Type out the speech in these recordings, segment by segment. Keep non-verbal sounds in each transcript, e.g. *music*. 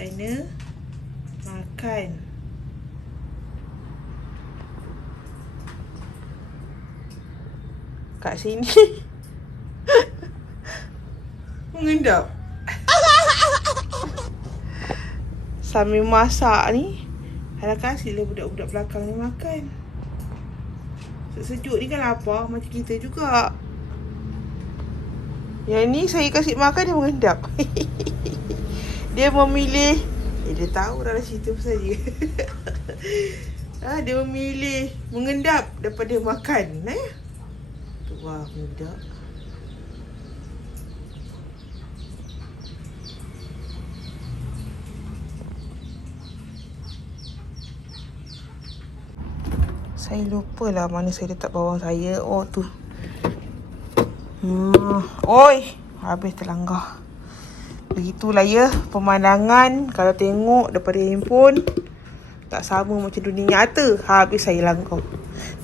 sana makan. Kat sini. *laughs* Mengendap. *laughs* Sambil masak ni, Hala kasihlah budak-budak belakang ni makan. Sejuk ni kan lapar macam kita juga. Yang ni saya kasih makan dia mengendap. *laughs* dia memilih eh, dia tahu dah lah cerita pasal dia. *laughs* ah, dia memilih mengendap daripada makan eh. Wah mengendap. Saya lupa lah mana saya letak bawang saya. Oh tu. Hmm. Oi. Habis terlanggar. Begitulah ya pemandangan kalau tengok daripada handphone. Tak sama macam dunia nyata. Habis saya langgar.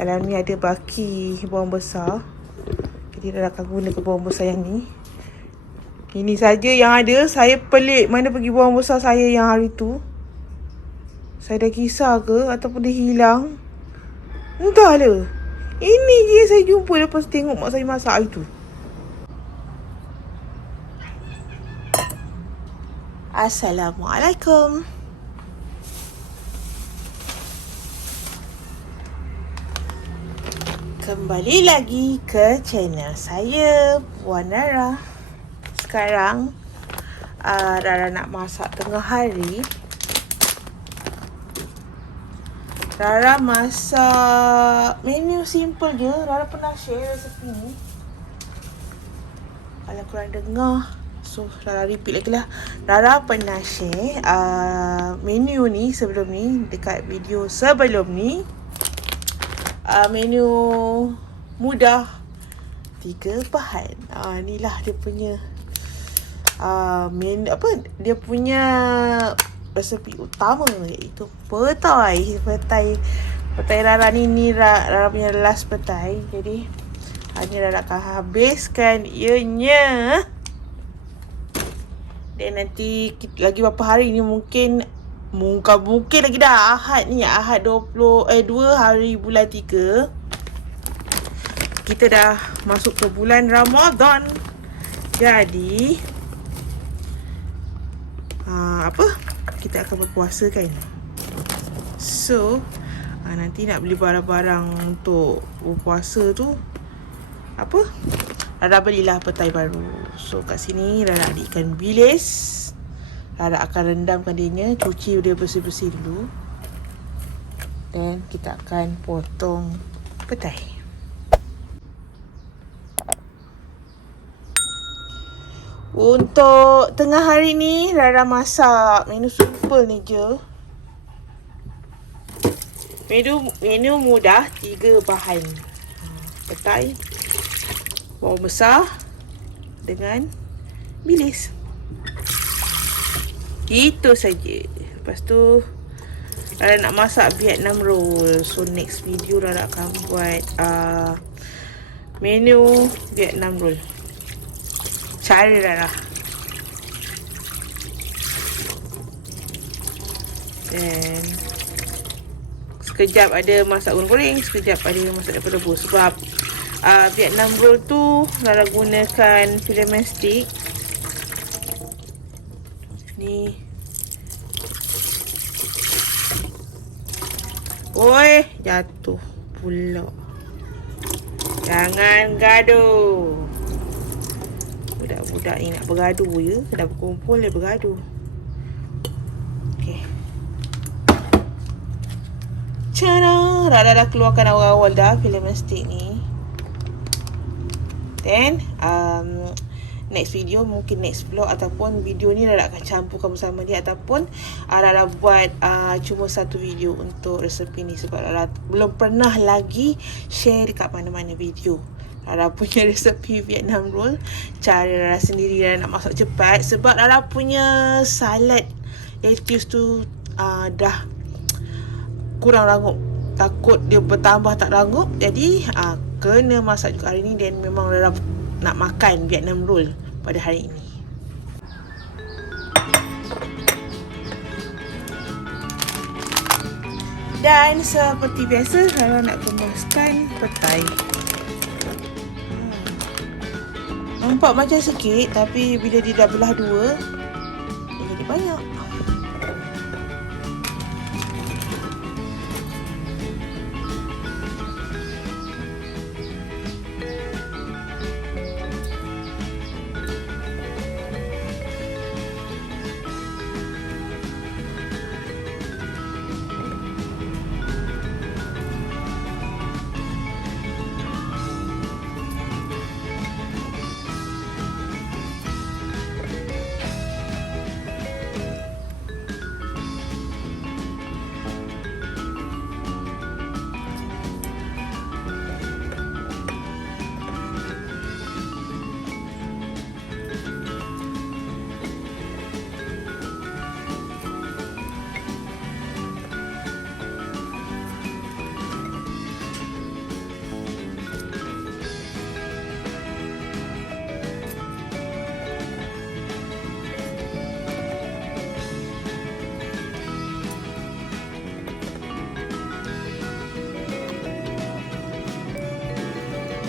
Dalam ni ada baki bawang besar. Jadi dah akan guna ke bawang besar yang ni. Ini saja yang ada. Saya pelik mana pergi bawang besar saya yang hari tu. Saya dah kisah ke ataupun dia hilang. Entahlah. Ini je saya jumpa lepas tengok mak saya masak hari tu. Assalamualaikum. Kembali lagi ke channel saya, Puan Rara. Sekarang, uh, Rara nak masak tengah hari. Rara masak menu simple je. Rara pernah share resepi ni. Kalau korang dengar, so Rara repeat lagi lah. Rara pernah share uh, menu ni sebelum ni dekat video sebelum ni. Uh, menu mudah tiga bahan. Ah uh, inilah dia punya uh, menu apa dia punya resepi utama iaitu petai petai petai Rara ni ni Rara, Rara punya last petai jadi ni Rara akan habiskan ianya dan nanti lagi beberapa hari ni mungkin Mungkin mungkin lagi dah Ahad ni Ahad 20 eh 2 hari bulan 3 kita dah masuk ke bulan Ramadan. Jadi uh, apa? Kita akan berpuasa kan. So uh, nanti nak beli barang-barang untuk berpuasa tu apa? Rara belilah petai baru. So kat sini Rara ikan bilis. Rara akan rendamkan dia Cuci dia bersih-bersih dulu Dan kita akan potong petai Untuk tengah hari ni Rara masak menu simple ni je Menu menu mudah Tiga bahan Petai Bawang besar Dengan Bilis itu saja. Lepas tu Rara nak masak Vietnam roll. So next video Rara akan buat uh, menu Vietnam roll. Cara Rara. Dan sekejap ada masak goreng, sekejap ada masak daripada rebus. Sebab uh, Vietnam roll tu Rara gunakan filament stick ni. Oi, jatuh pula. Jangan gaduh. Budak-budak ni nak bergaduh ya. Dah berkumpul dia bergaduh. Okey. Cara Rada dah keluarkan awal-awal dah filament stick ni. Then um, next video mungkin next vlog ataupun video ni Rara akan campurkan bersama dia ataupun uh, Rara buat uh, cuma satu video untuk resepi ni sebab Rara belum pernah lagi share dekat mana-mana video. Rara punya *laughs* resepi Vietnam roll cara Rara sendiri Rara nak masak cepat sebab Rara punya salad lettuce tu uh, dah kurang rangup takut dia bertambah tak rangup jadi uh, kena masak juga hari ni dan memang dalam nak makan Vietnam roll pada hari ini. Dan seperti biasa, saya nak kemaskan petai. Hmm. Nampak macam sikit tapi bila dia dah belah dua,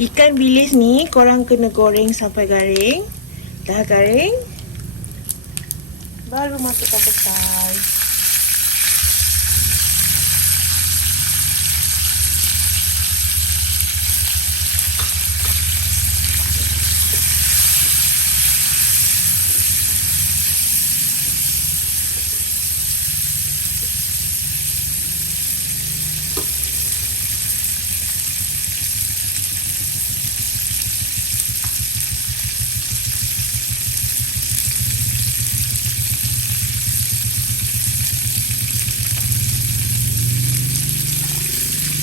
Ikan bilis ni korang kena goreng sampai garing. Dah garing. Baru masukkan petai.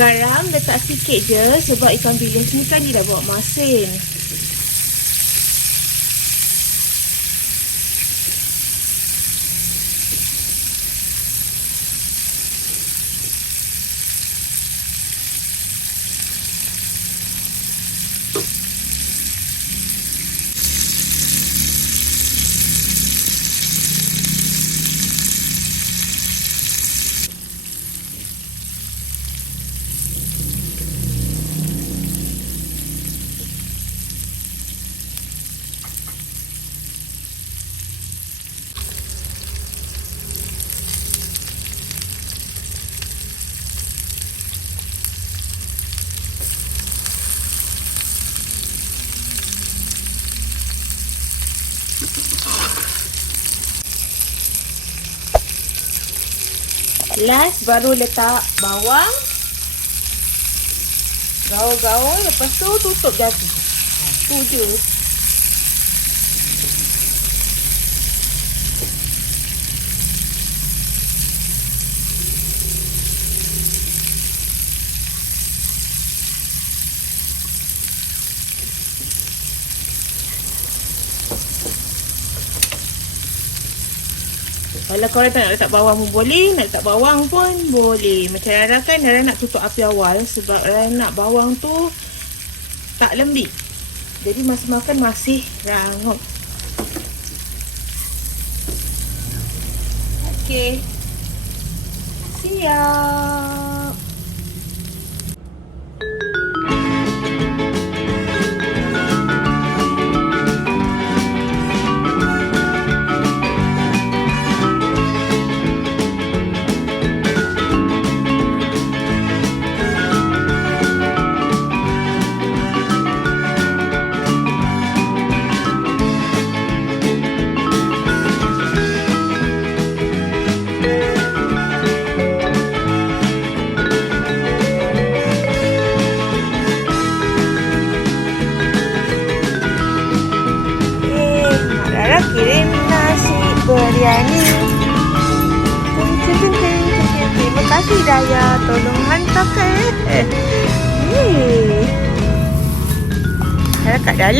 Garam letak sikit je sebab ikan bilis ni kan dia dah bawa masin. Last baru letak bawang. Gaul-gaul lepas tu tutup jadi. Ha, tu je. Kalau korang tak nak letak bawang pun boleh, nak letak bawang pun boleh. Macam Rara kan, Rara nak tutup api awal sebab Rara nak bawang tu tak lembik. Jadi masa makan masih rangup. Okey. Siap. Eh,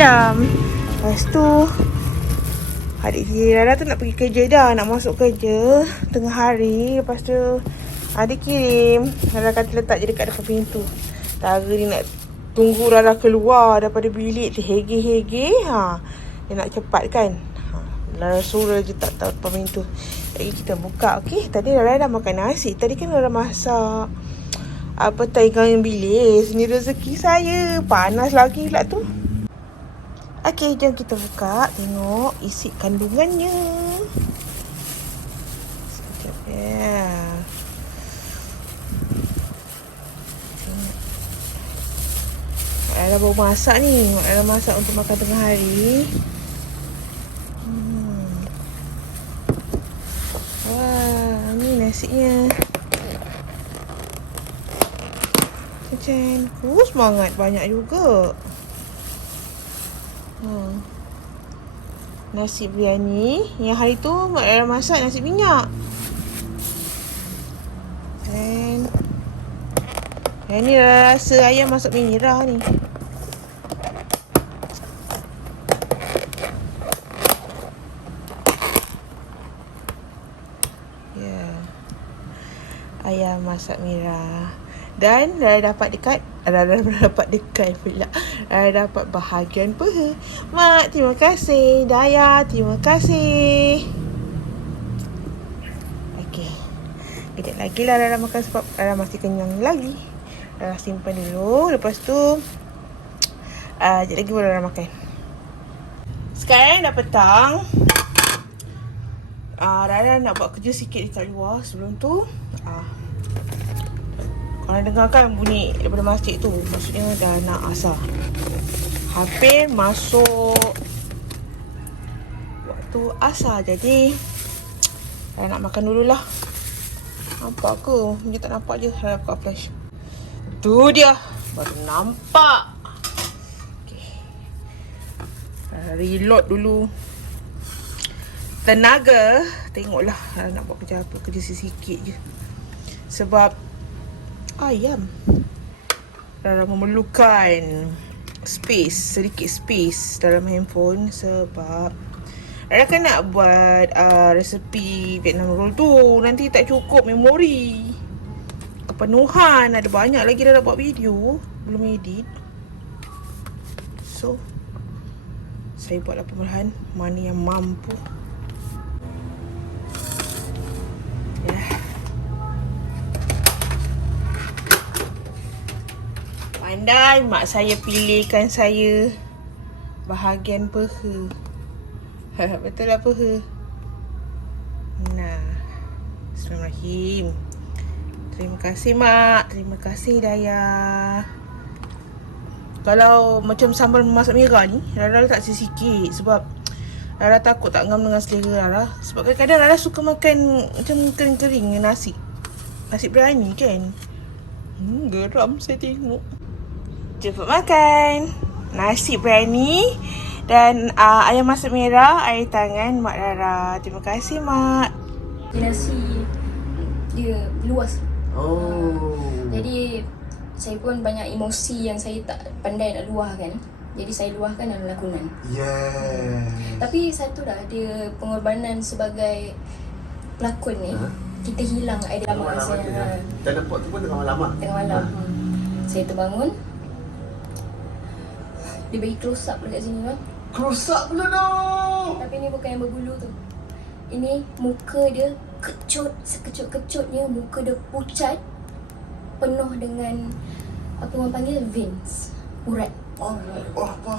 Dalam. Lepas tu, adik diri Rara tu nak pergi kerja dah, nak masuk kerja tengah hari. Lepas tu, adik kirim. Rara kata letak je dekat depan pintu. Tara ni nak tunggu Rara keluar daripada bilik terhege-hege. Ha. Dia nak cepat kan. Ha. Rara suruh je tak tahu depan pintu. Jadi kita buka. Okey, tadi Rara dah makan nasi. Tadi kan Rara masak apa taigang bilis. Ni rezeki saya. Panas lagi pula tu. Okey, jom kita buka. Tengok isi kandungannya. Sekejap ya. Mak Lara baru masak ni. Mak Lara masak untuk makan tengah hari. Hmm. Wah, ni nasinya. Macam, oh semangat banyak juga. Hmm. Nasi biryani. Yang hari tu Mak Lara masak nasi minyak. Dan yang ni Rara rasa ayam masak mi merah ni. Ya. Ayam masak merah. Dan Rara dapat dekat Rara dapat dekat pula. Rara dapat bahagian peha. Mak, terima kasih. Daya, terima kasih. Okey. Kejap lagi lah Rara makan sebab Rara masih kenyang lagi. Rara simpan dulu. Lepas tu uh, *tsk* Sekejap lagi baru Rara makan. Sekarang dah petang. Uh, Rara nak buat kerja sikit dekat luar Sebelum tu. Uh, Korang dengar kan bunyi daripada masjid tu Maksudnya dah nak asar Hampir masuk Waktu asar Jadi Saya nak makan dululah Nampak ke? Dia tak nampak je Saya buka flash. Tu dia. Baru nampak. Okay. Reload dulu. Tenaga. Tengoklah nak buat kerja apa? Kerja sikit je. Sebab ayam. Rara memerlukan space, sedikit space dalam handphone sebab Rara kan nak buat uh, resepi Vietnam roll tu. Nanti tak cukup memori. Kepenuhan. Ada banyak lagi Rara buat video. Belum edit. So, saya buatlah perlahan mana yang mampu. Pandai mak saya pilihkan saya bahagian peha. *laughs* Betul lah peha. Nah. Bismillahirrahmanirrahim. Terima kasih mak. Terima kasih Daya. Kalau macam sambal masak merah ni, Rara letak sikit-sikit sebab Rara takut tak ngam dengan selera Rara Sebab kadang-kadang Rara suka makan Macam kering-kering nasi Nasi berani kan Hmm geram saya tengok Jemput makan Nasi berani Dan uh, ayam masak merah Air tangan Mak Rara Terima kasih Mak nasi dia luas. Oh. Jadi saya pun banyak emosi yang saya tak pandai nak luahkan. Jadi saya luahkan dalam lakonan. Yes. Tapi satu lah dia pengorbanan sebagai pelakon ni. Ha? Kita hilang idea lama saya. Ha, kan. Dan nampak tu pun tengah malam ah. tengah malam. Hmm. Saya terbangun. Dia bagi close up dekat sini kan. Close up pula dah. Tapi ni bukan yang berbulu tu. Ini muka dia kecut, sekecut-kecutnya muka dia pucat penuh dengan apa orang panggil veins, urat. Oh, oh apa?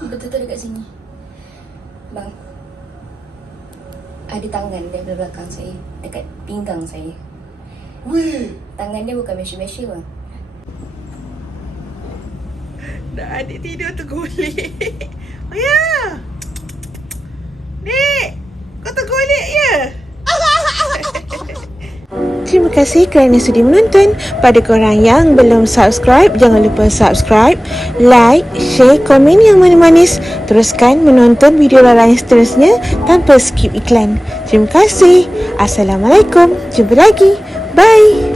Betul-betul dekat sini. Bang. Ada tangan dia di belakang saya, dekat pinggang saya. Weh. Tangan dia bukan measure-measure bang. Dah adik tidur tergolek *laughs* Oh ya Dek Kau tergolek ya *laughs* Terima kasih kerana sudi menonton. Pada korang yang belum subscribe, jangan lupa subscribe, like, share, komen yang manis-manis. Teruskan menonton video Rara yang seterusnya tanpa skip iklan. Terima kasih. Assalamualaikum. Jumpa lagi. Bye.